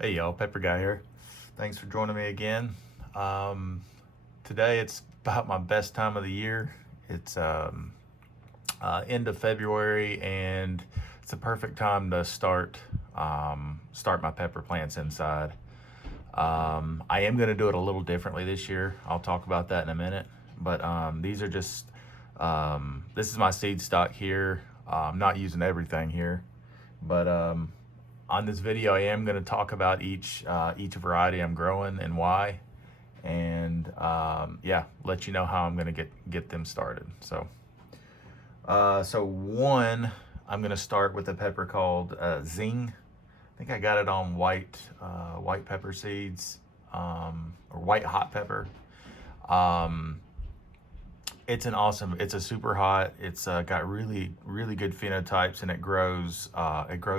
Hey y'all, Pepper Guy here. Thanks for joining me again. Today it's about my best time of the year. It's end of February, and it's a perfect time to start my pepper plants inside. I am going to do it a little differently this year. I'll talk about that in a minute. But these are just this is my seed stock here. I'm not using everything here, but on this video, I am going to talk about each variety I'm growing and why, and yeah, let you know how I'm going to get them started. So one, I'm going to start with a pepper called Zing. I think I got it on white pepper seeds, or white hot pepper. It's a Superhot. It's got really good phenotypes, and it grows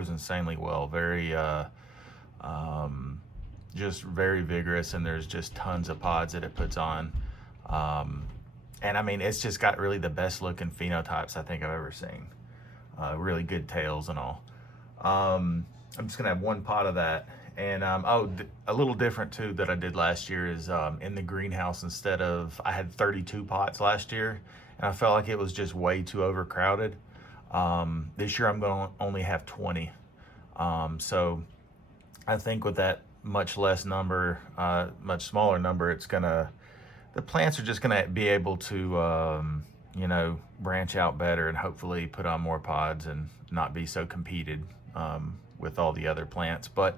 insanely well. Just very vigorous, and there's just tons of pods that it puts on. And I mean, it's just got really the best looking phenotypes I think I've ever seen. Really good tails and all. I'm just gonna have one pot of that. And a little different too that I did last year is in the greenhouse, I had 32 pots last year, and I felt like it was just way too overcrowded. This year I'm going to only have 20. So I think with that much smaller number, the plants are just gonna be able to branch out better and hopefully put on more pods and not be so competed with all the other plants. But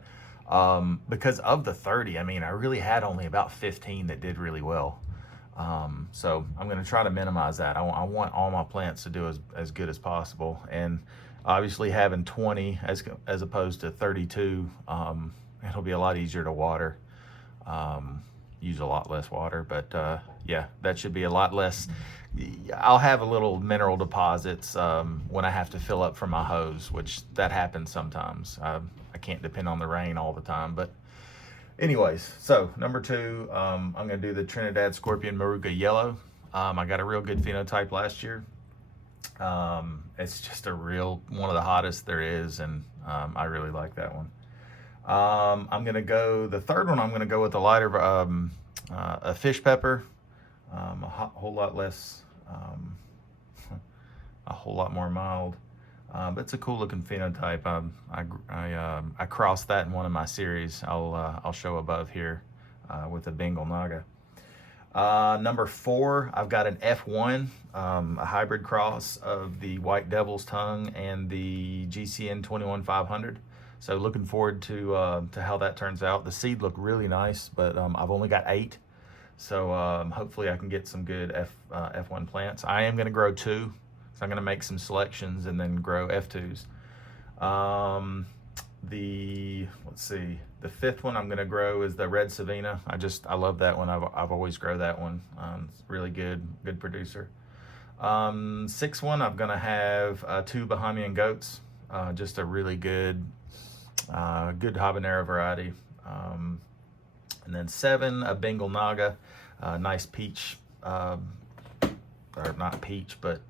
because of the 30, I mean, I really had only about 15 that did really well. So I'm going to try to minimize that. I want all my plants to do as good as possible. And obviously having 20 as opposed to 32, it'll be a lot easier to water, use a lot less water, but yeah, that should be a lot less. I'll have a little mineral deposits when I have to fill up from my hose, which that happens sometimes. I can't depend on the rain all the time, but anyways, so number two, I'm gonna do the Trinidad Scorpion Moruga Yellow. I got a real good phenotype last year. It's just one of the hottest there is, and I really like that one. The third one, I'm gonna go with a lighter, a fish pepper, a whole lot less, a whole lot more mild. But it's a cool looking phenotype. I crossed that in one of my series. I'll show above here with the Bengal Naga. Number four, I've got an F1, a hybrid cross of the White Devil's Tongue and the GCN 21500. So looking forward to how that turns out. The seed look really nice, but I've only got 8. So hopefully I can get some good F1 plants. I am going to grow 2. So I'm going to make some selections and then grow F2s. The fifth one I'm going to grow is the red Savina. I love that one. I've always grown that one. It's really good producer. Sixth one, I'm going to have 2 Bahamian goats. Just a really good habanero variety. And then 7, a Bengal Naga, nice peach, or not peach, but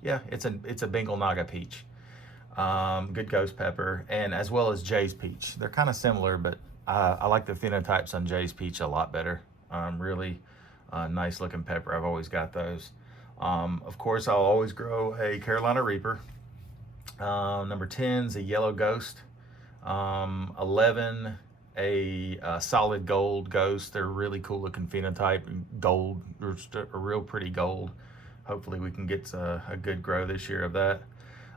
yeah, it's a Bengal Naga peach. Good ghost pepper, and as well as Jay's peach. They're kind of similar, but I like the phenotypes on Jay's peach a lot better. Really nice looking pepper. I've always got those. Of course, I'll always grow a Carolina Reaper. Number 10 is a yellow ghost. 11, a solid gold ghost. They're really cool looking phenotype. Gold, a real pretty gold. Hopefully we can get a good grow this year of that.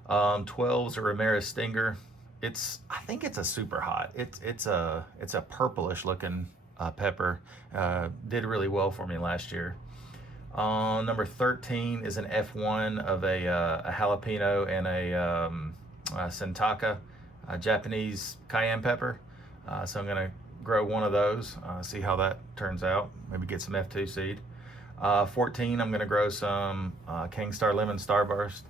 12 is a Ramirez Stinger. I think it's a Superhot. It's a purplish looking pepper. Did really well for me last year. Number 13 is an F1 of a jalapeno and a Santaka, Japanese cayenne pepper. So I'm gonna grow one of those, see how that turns out. Maybe get some F2 seed. 14, I'm gonna grow some King Star Lemon Starburst.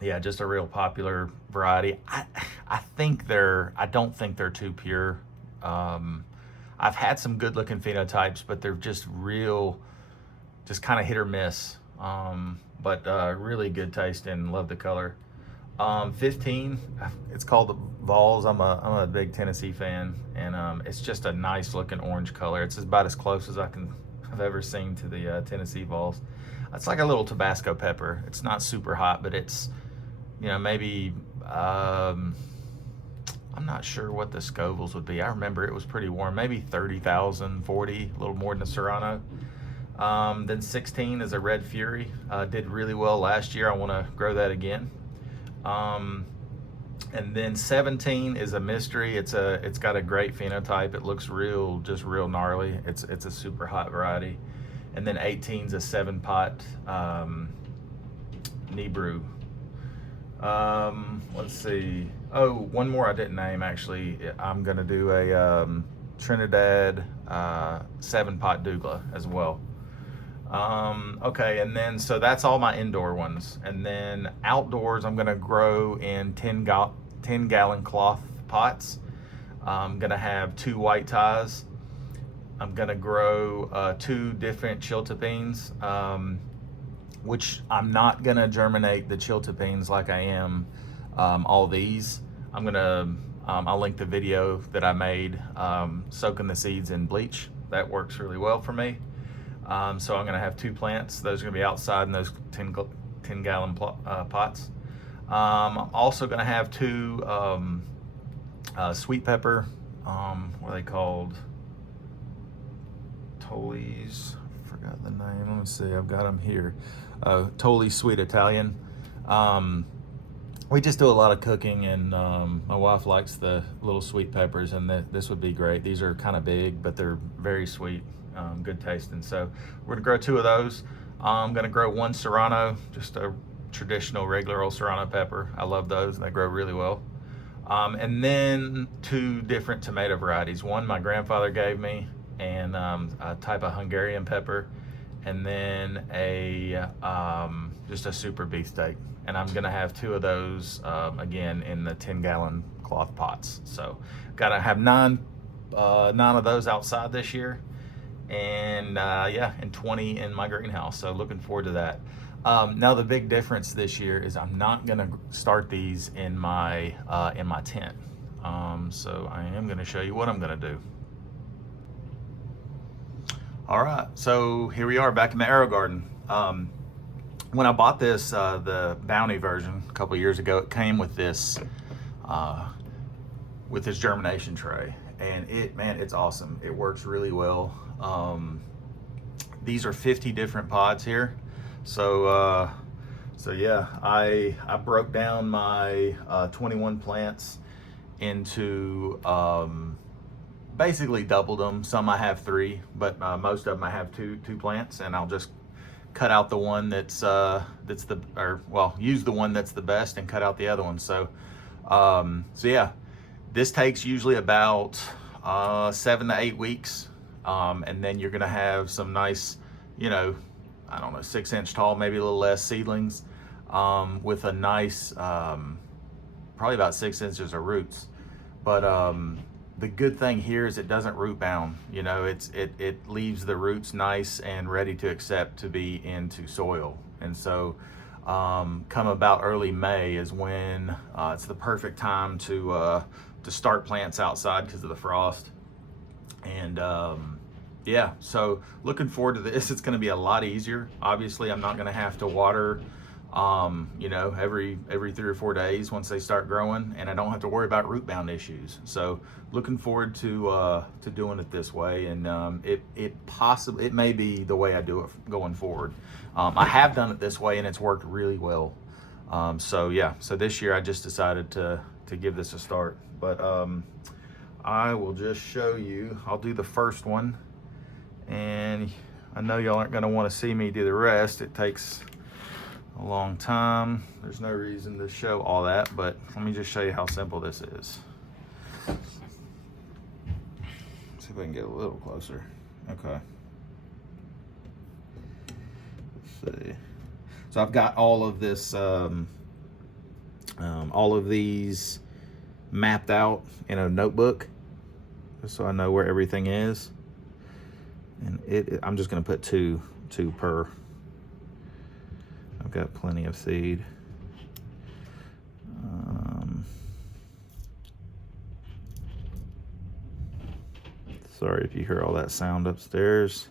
Yeah, just a real popular variety. I don't think they're too pure. I've had some good looking phenotypes, but they're just kind of hit or miss. But really good taste and love the color. 15, it's called the Vols. I'm a big Tennessee fan, and it's just a nice looking orange color. It's about as close as I've ever seen to the Tennessee Vols. It's like a little Tabasco pepper. It's not super hot, but it's, you know, maybe, I'm not sure what the Scovilles would be. I remember it was pretty warm, maybe 30,000, 40, a little more than a Serrano. Then 16 is a Red Fury. Did really well last year. I want to grow that again. And then 17 is a mystery. It's got a great phenotype. It looks just real gnarly. It's a super hot variety. And then 18 is a 7-pot Nebrew. Let's see. Oh, one more I didn't name actually. I'm gonna do a Trinidad 7-pot Douglah as well. Okay, and then so that's all my indoor ones. And then outdoors, I'm gonna grow in 10-gallon cloth pots. I'm gonna have 2 white ties. I'm gonna grow 2 different chiletepins, which I'm not gonna germinate the chiletepins like I am all these. I'm gonna, I'll link the video that I made soaking the seeds in bleach. That works really well for me. So I'm gonna have 2 plants. Those are gonna be outside in those 10-gallon pots. I'm also gonna have 2 sweet pepper, what are they called? Tollies, forgot the name. Let me see, I've got them here. Tolly Sweet Italian. We just do a lot of cooking, and my wife likes the little sweet peppers, and this would be great. These are kind of big, but they're very sweet, good tasting. So we're gonna grow 2 of those. I'm gonna grow 1 serrano, just a traditional regular old serrano pepper. I love those, they grow really well. And then 2 different tomato varieties. One my grandfather gave me, and a type of Hungarian pepper, and then just a super beefsteak. And I'm gonna have 2 of those again in the 10-gallon cloth pots. So gotta have 9 of those outside this year, and yeah, and 20 in my greenhouse. So looking forward to that. Now the big difference this year is I'm not gonna start these in my tent. So I am gonna show you what I'm gonna do. All right, so here we are back in the Aero Garden. When I bought this, the Bounty version a couple years ago, it came with this germination tray, and it's awesome. It works really well. These are 50 different pods here. So yeah, I broke down my 21 plants into basically doubled them. Some I have 3, but most of them I have two plants, and I'll just cut out the one use the one that's the best and cut out the other one. So yeah, this takes usually about 7 to 8 weeks, and then you're gonna have some nice, I don't know, 6-inch tall, maybe a little less seedlings, with a nice probably about 6 inches of roots. But the good thing here is it doesn't root bound. It leaves the roots nice and ready to accept to be into soil. And so come about early May is when it's the perfect time to start plants outside because of the frost. And yeah, so looking forward to this. It's going to be a lot easier. Obviously, I'm not going to have to water every 3 or 4 days once they start growing, and I don't have to worry about root bound issues. So looking forward to doing it this way, and it may be the way I do it going forward. I have done it this way, and it's worked really well. So yeah, so this year I just decided to give this a start. But I will just show you. I'll do the first one, and I know y'all aren't going to want to see me do the rest. It takes a long time. There's no reason to show all that, but let me just show you how simple this is. See if I can get a little closer. Okay. Let's see. So I've got all of this, all of these mapped out in a notebook, just so I know where everything is. And I'm just going to put two per. I've got plenty of seed. Sorry if you hear all that sound upstairs.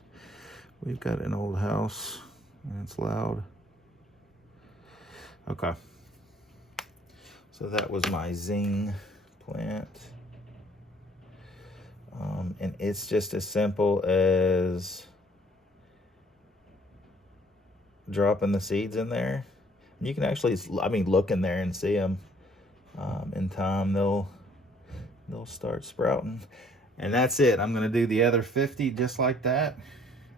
We've got an old house and it's loud. Okay. So that was my Zing plant. And it's just as simple as dropping the seeds in there. And you can actually, I mean, look in there and see them. In time, they'll start sprouting. And that's it. I'm going to do the other 50 just like that.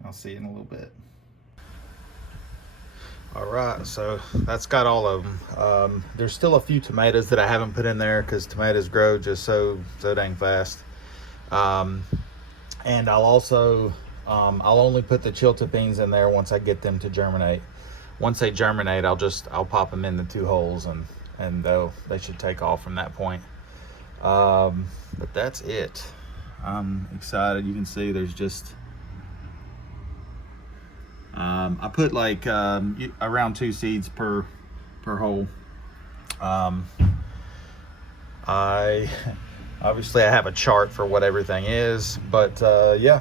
I'll see you in a little bit. All right, so that's got all of them. There's still a few tomatoes that I haven't put in there because tomatoes grow just so dang fast. And I'll also, I'll only put the chiletepins in there once I get them to germinate. Once they germinate, I'll pop them in the 2 holes and they should take off from that point. But that's it. I'm excited. You can see there's just, I put like around 2 seeds per hole. Obviously I have a chart for what everything is, but yeah,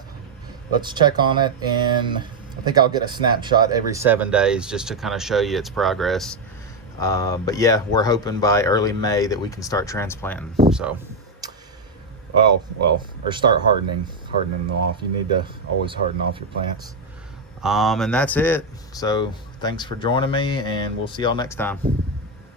let's check on it. And I think I'll get a snapshot every 7 days just to kind of show you its progress. But yeah, we're hoping by early May that we can start transplanting. So, or start hardening them off. You need to always harden off your plants. And that's it. So thanks for joining me, and we'll see y'all next time.